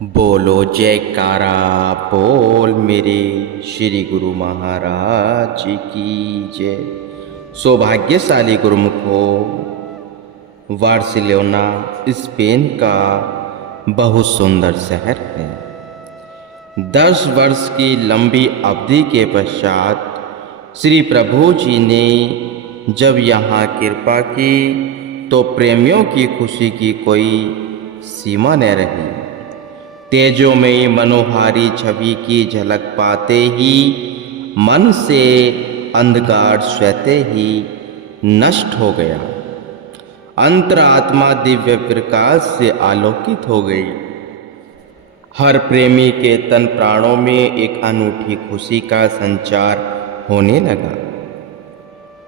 बोलो जयकारा बोल मेरे श्री गुरु महाराज की जय। सौभाग्यशाली गुरुमुखो, बार्सिलोना स्पेन का बहुत सुंदर शहर है। 10 वर्ष की लंबी अवधि के पश्चात श्री प्रभु जी ने जब यहाँ कृपा की तो प्रेमियों की खुशी की कोई सीमा न रही। तेजोमयी मनोहारी छवि की झलक पाते ही मन से अंधकार स्वतः ही नष्ट हो गया। अंतरात्मा दिव्य प्रकाश से आलोकित हो गई। हर प्रेमी के तन प्राणों में एक अनूठी खुशी का संचार होने लगा।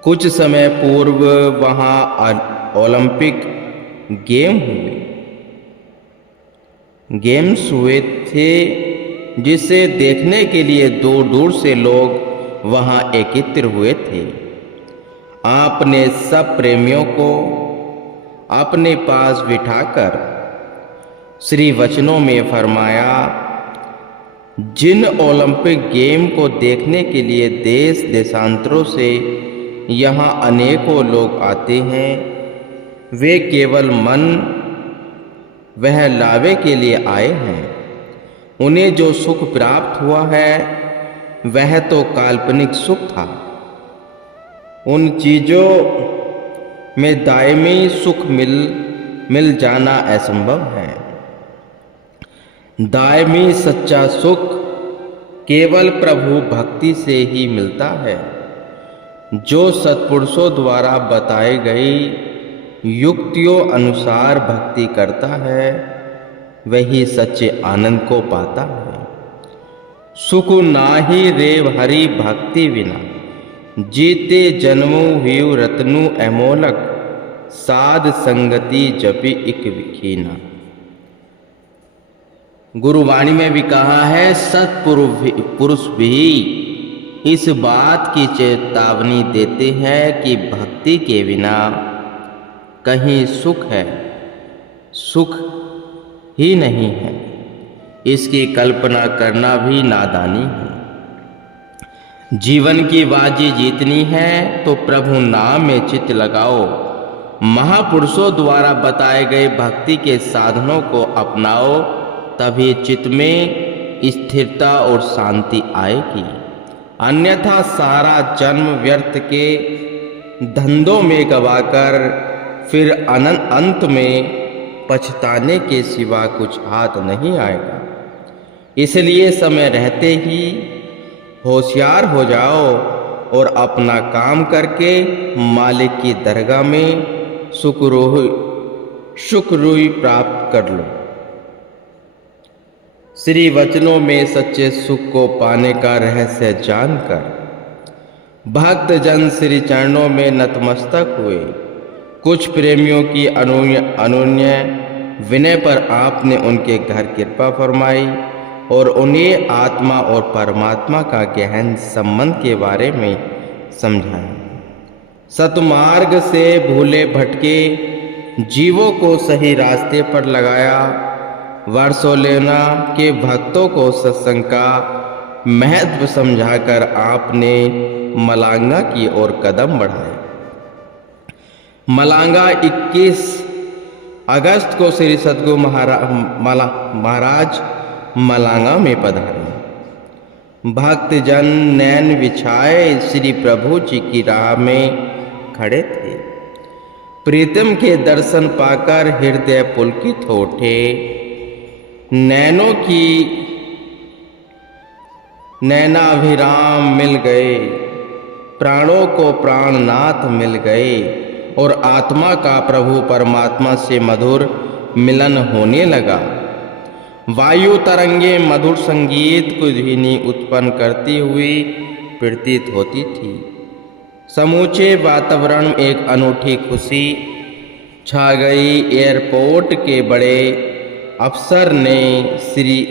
कुछ समय पूर्व वहां ओलंपिक गेम्स हुए थे, जिसे देखने के लिए दूर दूर से लोग वहां एकत्र हुए थे। आपने सब प्रेमियों को अपने पास बिठाकर श्री वचनों में फरमाया, जिन ओलंपिक गेम को देखने के लिए देश देशांतरों से यहाँ अनेकों लोग आते हैं, वे केवल मन बहलावे के लिए आए हैं। उन्हें जो सुख प्राप्त हुआ है वह तो काल्पनिक सुख था। उन चीजों में दायमी सुख मिल जाना असंभव है। दायमी सच्चा सुख केवल प्रभु भक्ति से ही मिलता है। जो सत्पुरुषों द्वारा बताए गए युक्तियों अनुसार भक्ति करता है वही सच्चे आनंद को पाता है। सुख नाही रे हरि भक्ति बिना, जीते जन्मों हुई रत्नु अमोलक, साध संगति जपि इक विखीना। गुरुवाणी में भी कहा है, सत्पुरुष भी इस बात की चेतावनी देते हैं कि भक्ति के बिना कहीं सुख है, सुख ही नहीं है। इसकी कल्पना करना भी नादानी है। जीवन की बाजी जीतनी है तो प्रभु नाम में चित्त लगाओ। महापुरुषों द्वारा बताए गए भक्ति के साधनों को अपनाओ, तभी चित्त में स्थिरता और शांति आएगी। अन्यथा सारा जन्म व्यर्थ के धंधों में गवाकर फिर अंत में पछताने के सिवा कुछ हाथ नहीं आएगा। इसलिए समय रहते ही होशियार हो जाओ और अपना काम करके मालिक की दरगाह में सुखरूई प्राप्त कर लो। श्री वचनों में सच्चे सुख को पाने का रहस्य जानकर भक्त जन श्री चरणों में नतमस्तक हुए। कुछ प्रेमियों की अनन्य विनय पर आपने उनके घर कृपा फरमाई और उन्हें आत्मा और परमात्मा का गहन संबंध के बारे में समझाया। सतमार्ग से भूले भटके जीवों को सही रास्ते पर लगाया। बार्सिलोना के भक्तों को सत्संग का महत्व समझाकर आपने मलांगा की ओर कदम बढ़ाए। मलांगा 21 अगस्त को श्री सद्गुरु महाराज मलांगा में पधारे। भक्त जन नैन बिछाए श्री प्रभु जी की राह में खड़े थे। प्रीतम के दर्शन पाकर हृदय पुलकित हो उठे। नैनों की नैनाभिराम मिल गए, प्राणों को प्राणनाथ मिल गए और आत्मा का प्रभु परमात्मा से मधुर मिलन होने लगा। वायु तरंगे मधुर संगीत को ध्वनि उत्पन्न करती हुई प्रतीत होती थी। समूचे वातावरण में एक अनूठी खुशी छा गई। एयरपोर्ट के बड़े अफसर ने श्री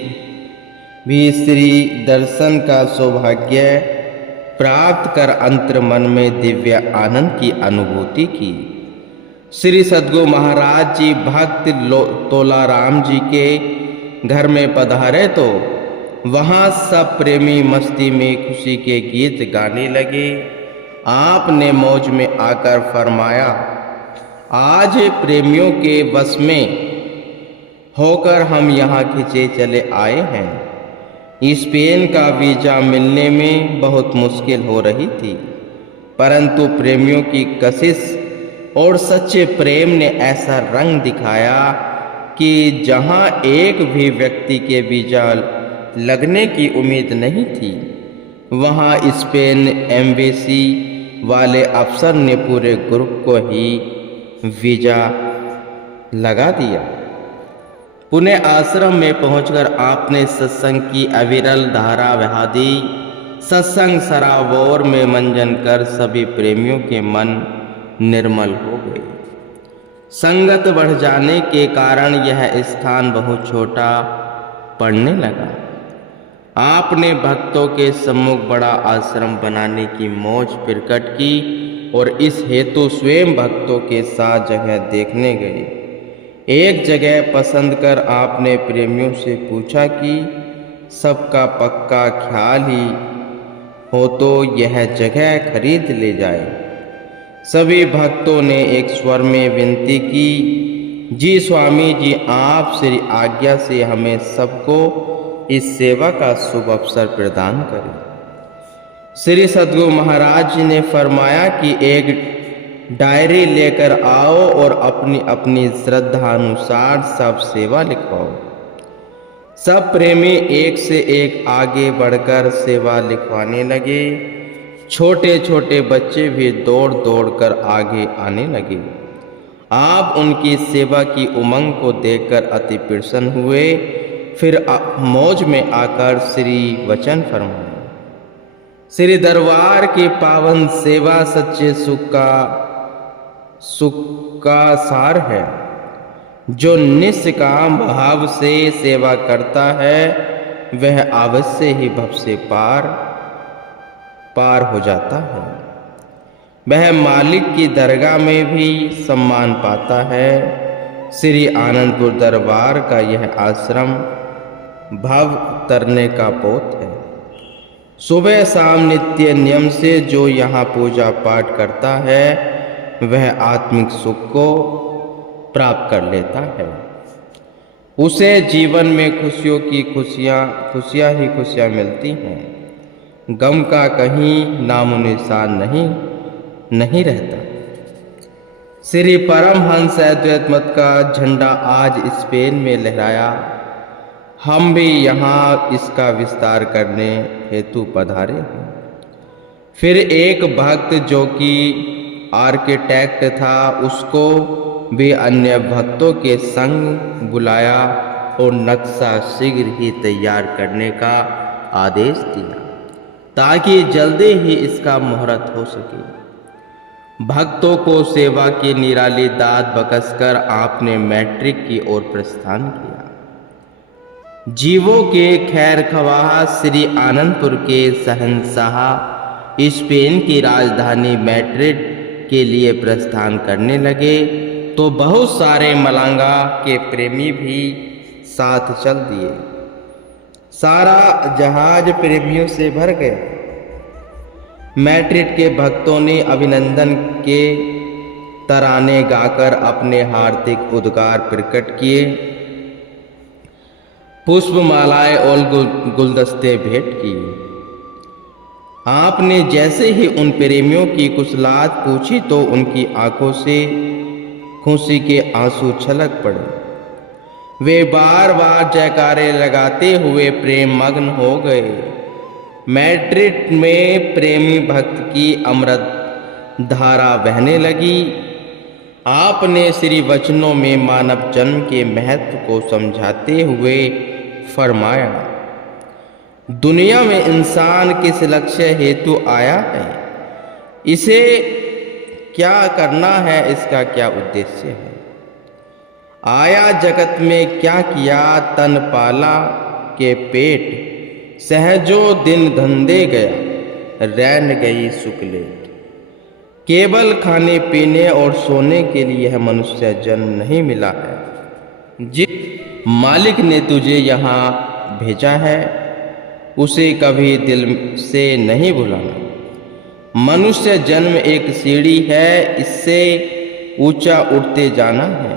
दर्शन का सौभाग्य प्राप्त कर अंतर्मन में दिव्य आनंद की अनुभूति की। श्री सद्गुरु महाराज जी भक्त तोलाराम जी के घर में पधारे तो वहाँ सब प्रेमी मस्ती में खुशी के गीत गाने लगे। आपने मौज में आकर फरमाया, आज प्रेमियों के बस में होकर हम यहाँ खिंचे चले आए हैं। स्पेन का वीज़ा मिलने में बहुत मुश्किल हो रही थी, परंतु प्रेमियों की कशिश और सच्चे प्रेम ने ऐसा रंग दिखाया कि जहाँ एक भी व्यक्ति के वीज़ा लगने की उम्मीद नहीं थी, वहाँ स्पेन एम्बेसी वाले अफसर ने पूरे ग्रुप को ही वीज़ा लगा दिया। पुणे आश्रम में पहुंचकर आपने सत्संग की अविरल धारा बहा दी। सत्संग सराबोर में मंजन कर सभी प्रेमियों के मन निर्मल हो गए। संगत बढ़ जाने के कारण यह स्थान बहुत छोटा पड़ने लगा। आपने भक्तों के सम्मुख बड़ा आश्रम बनाने की मौज प्रकट की और इस हेतु स्वयं भक्तों के साथ जगह देखने गए। एक जगह पसंद कर आपने प्रेमियों से पूछा कि सबका पक्का ख्याल ही हो तो यह जगह खरीद ले जाए। सभी भक्तों ने एक स्वर में विनती की, जी स्वामी जी, आप श्री आज्ञा से हमें सबको इस सेवा का शुभ अवसर प्रदान करें। श्री सद्गुरु महाराज जी ने फरमाया कि एक डायरी लेकर आओ और अपनी अपनी श्रद्धा अनुसार सब सेवा लिखवाओ। सब प्रेमी एक से एक आगे बढ़कर सेवा लिखवाने लगे। छोटे छोटे बच्चे भी दौड़ दौड़ कर आगे आने लगे। आप उनकी सेवा की उमंग को देखकर अति प्रसन्न हुए। फिर मौज में आकर श्री वचन फरमाए, श्री दरबार की पावन सेवा सच्चे सुख का सार है। जो निष्काम भाव से सेवा करता है वह अवश्य ही भव से पार हो जाता है। वह मालिक की दरगाह में भी सम्मान पाता है। श्री आनंदपुर दरबार का यह आश्रम भव तरने का पोत है। सुबह शाम नित्य नियम से जो यहाँ पूजा पाठ करता है वह आत्मिक सुख को प्राप्त कर लेता है। उसे जीवन में खुशियों की खुशियाँ ही खुशियाँ मिलती हैं। गम का कहीं नामो निशान नहीं रहता। श्री परमहंस अद्वैत मत का झंडा आज स्पेन में लहराया। हम भी यहाँ इसका विस्तार करने हेतु पधारे हैं। फिर एक भक्त जो कि आर्किटेक्ट था, उसको भी अन्य भक्तों के संग बुलाया और नक्शा शीघ्र ही तैयार करने का आदेश दिया ताकि जल्दी ही इसका मुहूर्त हो सके। भक्तों को सेवा की निराली दात बख्शकर आपने मैट्रिक की ओर प्रस्थान किया। जीवों के खैर ख्वाह श्री आनंदपुर के शहंशाह स्पेन की राजधानी मैड्रिड के लिए प्रस्थान करने लगे तो बहुत सारे मलांगा के प्रेमी भी साथ चल दिए। सारा जहाज प्रेमियों से भर गया। मैड्रिड के भक्तों ने अभिनंदन के तराने गाकर अपने हार्दिक उद्गार प्रकट किए। पुष्पमालाएं और गुलदस्ते भेंट किए। आपने जैसे ही उन प्रेमियों की कुशलात पूछी तो उनकी आंखों से खुशी के आंसू छलक पड़े। वे बार बार जयकारे लगाते हुए प्रेम मग्न हो गए। मैड्रिड में प्रेमी भक्त की अमृत धारा बहने लगी। आपने श्री वचनों में मानव जन्म के महत्व को समझाते हुए फरमाया, दुनिया में इंसान किस लक्ष्य हेतु आया है, इसे क्या करना है, इसका क्या उद्देश्य है, आया जगत में क्या किया, तन पाला के पेट सहजो दिन धंधे गया, रैन गई सुकलेट। केवल खाने पीने और सोने के लिए यह मनुष्य जन्म नहीं मिला है। मालिक ने तुझे यहाँ भेजा है, उसे कभी दिल से नहीं भुलाना। मनुष्य जन्म एक सीढ़ी है, इससे ऊंचा उठते जाना है।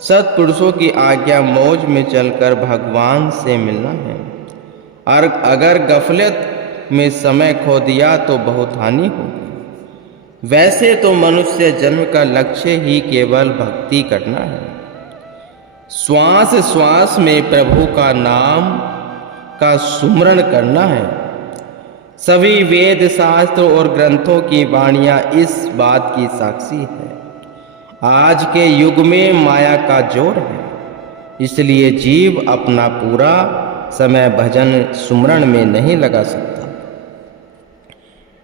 सत्पुरुषों की आज्ञा मौज में चलकर भगवान से मिलना है, और अगर गफलत में समय खो दिया तो बहुत हानि होगी। वैसे तो मनुष्य जन्म का लक्ष्य ही केवल भक्ति करना है। श्वास श्वास में प्रभु का नाम का सुमरण करना है। सभी वेद शास्त्र और ग्रंथों की वाणियां इस बात की साक्षी है। आज के युग में माया का जोर है, इसलिए जीव अपना पूरा समय भजन सुमरण में नहीं लगा सकता।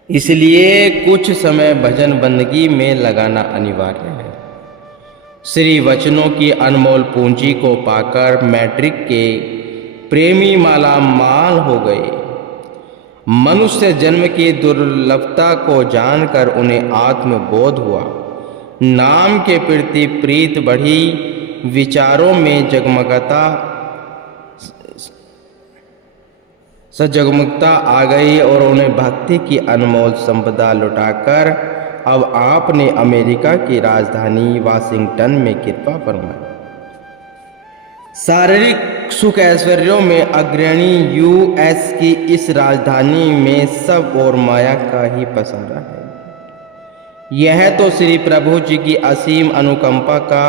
इसलिए कुछ समय भजन बंदगी में लगाना अनिवार्य है। श्री वचनों की अनमोल पूंजी को पाकर मैट्रिक के प्रेमी माला माल हो गए। मनुष्य जन्म की दुर्लभता को जानकर उन्हें आत्मबोध हुआ। नाम के प्रति प्रीत बढ़ी, विचारों में सजगमगता आ गई और उन्हें भक्ति की अनमोल संपदा लुटाकर अब आपने अमेरिका की राजधानी वाशिंगटन में कृपा फरमाई। शारीरिक सुख ऐश्वर्यों में अग्रणी यूएस की इस राजधानी में सब और माया का ही पसारा है। यह तो श्री प्रभु जी की असीम अनुकंपा का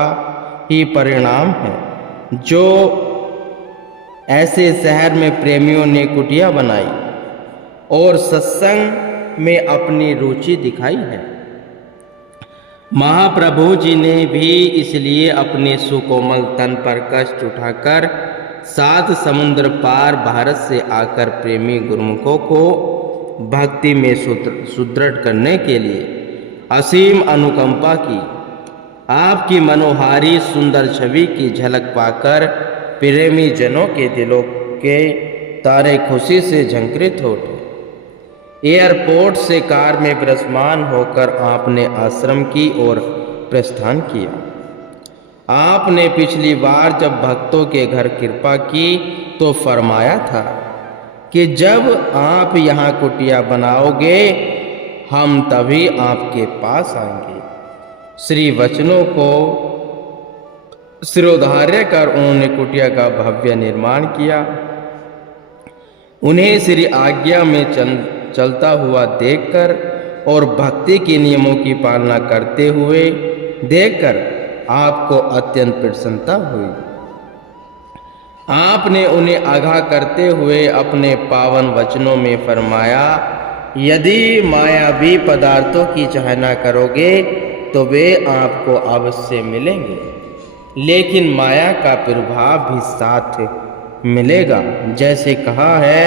ही परिणाम है, जो ऐसे शहर में प्रेमियों ने कुटिया बनाई और सत्संग में अपनी रुचि दिखाई है। महाप्रभु जी ने भी इसलिए अपने सुकोमल तन पर कष्ट उठाकर 7 समुद्र पार भारत से आकर प्रेमी गुरुमुखों को भक्ति में सुदृढ़ करने के लिए असीम अनुकंपा की। आपकी मनोहारी सुंदर छवि की झलक पाकर प्रेमी जनों के दिलों के तारे खुशी से झंकृत हो उठे। एयरपोर्ट से कार में विराजमान होकर आपने आश्रम की ओर प्रस्थान किया। आपने पिछली बार जब भक्तों के घर कृपा की तो फरमाया था कि जब आप यहाँ कुटिया बनाओगे हम तभी आपके पास आएंगे। श्री वचनों को सिरोधार्य कर उन्होंने कुटिया का भव्य निर्माण किया। उन्हें श्री आज्ञा में चलता हुआ देखकर और भक्ति के नियमों की पालना करते हुए देखकर आपको अत्यंत प्रसन्नता हुई। आपने उन्हें आगाह करते हुए अपने पावन वचनों में फरमाया, यदि मायावी पदार्थों की चाहना करोगे तो वे आपको अवश्य मिलेंगे, लेकिन माया का प्रभाव भी साथ मिलेगा। जैसे कहा है,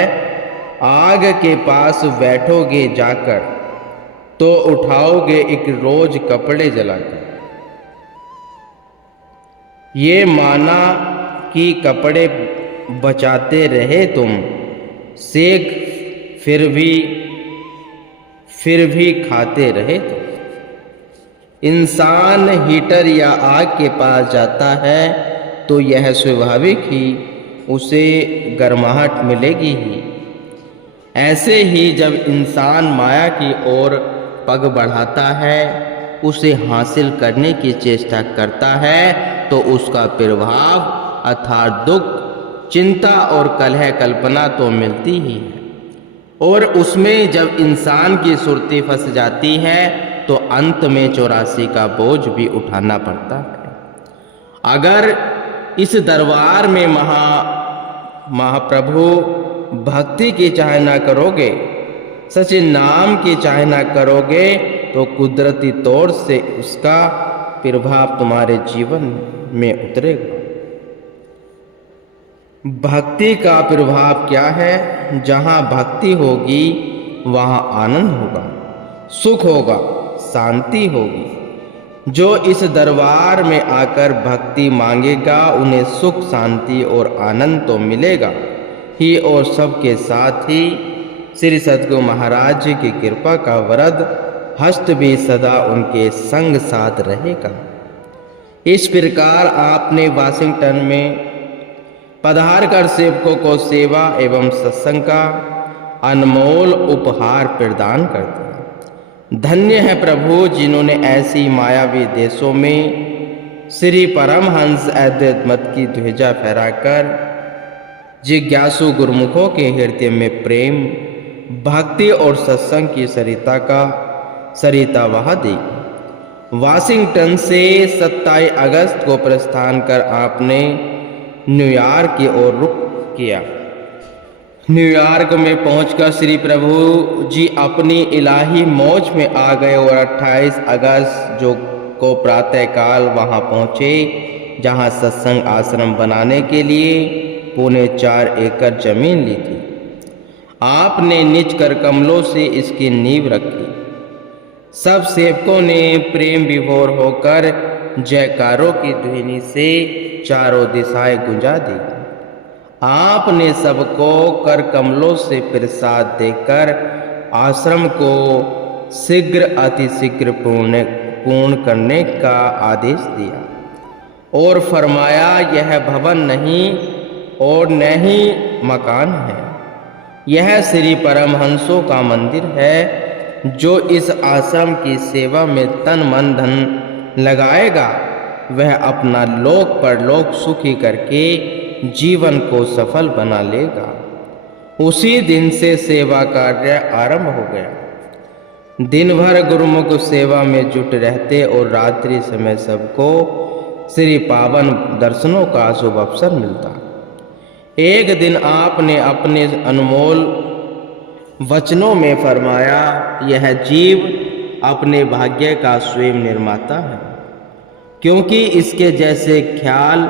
आग के पास बैठोगे जाकर तो उठाओगे एक रोज कपड़े जलाकर। ये माना कि कपड़े बचाते रहे तुम, सेक फिर भी खाते रहे तुम। इंसान हीटर या आग के पास जाता है तो यह स्वाभाविक ही उसे गर्माहट मिलेगी ही। ऐसे ही जब इंसान माया की ओर पग बढ़ाता है, उसे हासिल करने की चेष्टा करता है, तो उसका प्रभाव अर्थात दुख, चिंता और कलह कल्पना तो मिलती ही है। और उसमें जब इंसान की सुरती फंस जाती है तो अंत में 84 का बोझ भी उठाना पड़ता है। अगर इस दरबार में महाप्रभु भक्ति की चाहना करोगे, सच्चे नाम की चाहना करोगे, तो कुदरती तौर से उसका प्रभाव तुम्हारे जीवन में उतरेगा। भक्ति का प्रभाव क्या है? जहाँ भक्ति होगी वहाँ आनंद होगा, सुख होगा, शांति होगी। जो इस दरबार में आकर भक्ति मांगेगा उन्हें सुख, शांति और आनंद तो मिलेगा ही, और सबके साथ ही श्री सद्गुरु महाराज जी की कृपा का वरद हस्त भी सदा उनके संग साथ रहेगा। इस प्रकार आपने वाशिंगटन में पधार कर सेवकों को सेवा एवं सत्संग का अनमोल उपहार प्रदान कर दिया। धन्य है प्रभु जिन्होंने ऐसी मायावी देशों में श्री परमहंस अद्वैत मत की ध्वजा फहराकर जिज्ञासु गुरुमुखों के हृदय में प्रेम, भक्ति और सत्संग की सरिता बहा दी। वाशिंगटन से 27 अगस्त को प्रस्थान कर आपने न्यूयॉर्क की ओर रुख किया। न्यूयॉर्क में पहुंचकर श्री प्रभु जी अपनी इलाही मौज में आ गए और 28 अगस्त को प्रातःकाल वहां पहुंचे, जहां सत्संग आश्रम बनाने के लिए 4.25 एकड़ जमीन ली थी। आपने निज कर कमलों से इसकी नींव रखी। सब सेवकों ने प्रेम विभोर होकर जयकारों की ध्वनि से चारों दिशाएं गुंजा दी। आपने सबको कर कमलों से प्रसाद देकर आश्रम को शीघ्र अतिशीघ्र पूर्ण करने का आदेश दिया और फरमाया, यह भवन नहीं और न ही मकान है, यह श्री परमहंसों का मंदिर है। जो इस आश्रम की सेवा में तन मन धन लगाएगा वह अपना लोक परलोक सुखी करके जीवन को सफल बना लेगा। उसी दिन से सेवा कार्य आरंभ हो गया। दिन भर गुरुमुख सेवा में जुट रहते और रात्रि समय सबको श्री पावन दर्शनों का शुभ अवसर मिलता। एक दिन आपने अपने अनमोल वचनों में फरमाया, यह जीव अपने भाग्य का स्वयं निर्माता है, क्योंकि इसके जैसे ख्याल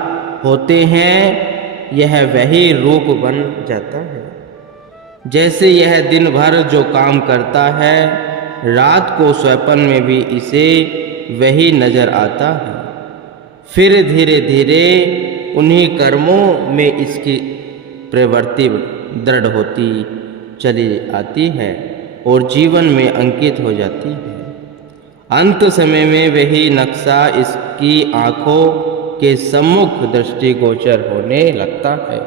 होते हैं यह वही रूप बन जाता है। जैसे यह दिन भर जो काम करता है रात को स्वप्न में भी इसे वही नजर आता है। फिर धीरे धीरे उन्हीं कर्मों में इसकी प्रवृत्ति दृढ़ होती चली आती है और जीवन में अंकित हो जाती है। अंत समय में वही नक्शा इसकी आंखों के सम्मुख दृष्टिगोचर होने लगता है।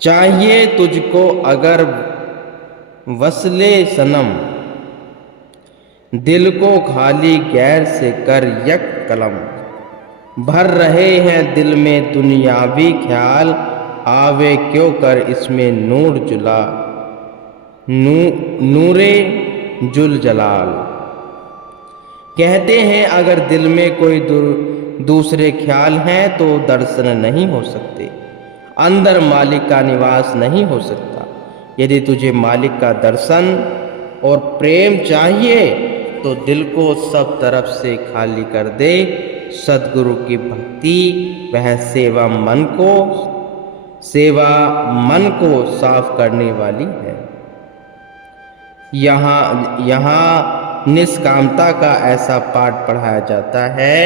चाहिए तुझको अगर वसले सनम, दिल को खाली गैर से कर यक कलम। भर रहे हैं दिल में दुनियावी ख्याल, आवे क्यों कर इसमें नूरे जुल जलाल। कहते हैं अगर दिल में कोई दूसरे ख्याल हैं तो दर्शन नहीं हो सकते, अंदर मालिक का निवास नहीं हो सकता। यदि तुझे मालिक का दर्शन और प्रेम चाहिए तो दिल को सब तरफ से खाली कर दे। सद्गुरु की भक्ति वह सेवा मन को साफ करने वाली है। यहाँ निष्कामता का ऐसा पाठ पढ़ाया जाता है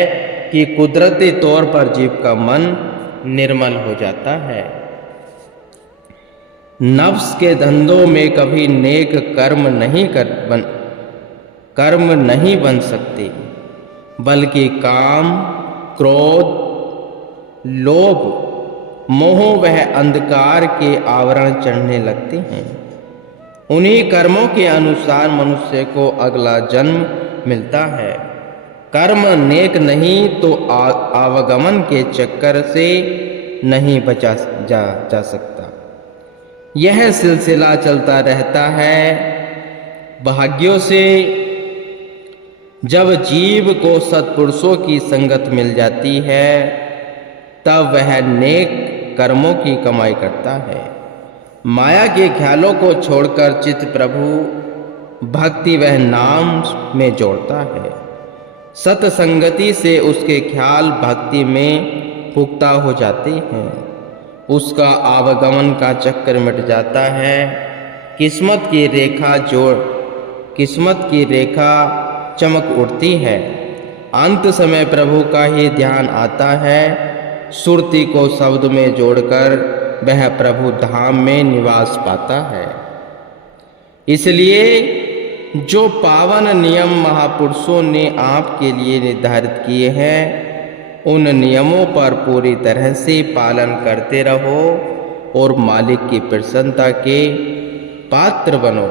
कि कुदरती तौर पर जीव का मन निर्मल हो जाता है। नफ्स के धंधों में कभी नेक कर्म नहीं बन सकते, बल्कि काम, क्रोध, लोभ, मोह वह अंधकार के आवरण चढ़ने लगते हैं। उन्हीं कर्मों के अनुसार मनुष्य को अगला जन्म मिलता है। कर्म नेक नहीं तो आवागमन के चक्कर से नहीं बचा जा सकता। यह सिलसिला चलता रहता है। भाग्यों से जब जीव को सत्पुरुषों की संगत मिल जाती है तब वह नेक कर्मों की कमाई करता है। माया के ख्यालों को छोड़कर चित्त प्रभु भक्ति वह नाम में जोड़ता है। सत्संगति से उसके ख्याल भक्ति में पुख्ता हो जाते हैं। उसका आवागमन का चक्कर मिट जाता है। किस्मत की रेखा चमक उठती है। अंत समय प्रभु का ही ध्यान आता है। सुरती को शब्द में जोड़कर वह प्रभु धाम में निवास पाता है। इसलिए जो पावन नियम महापुरुषों ने आपके लिए निर्धारित किए हैं उन नियमों पर पूरी तरह से पालन करते रहो और मालिक की प्रसन्नता के पात्र बनो।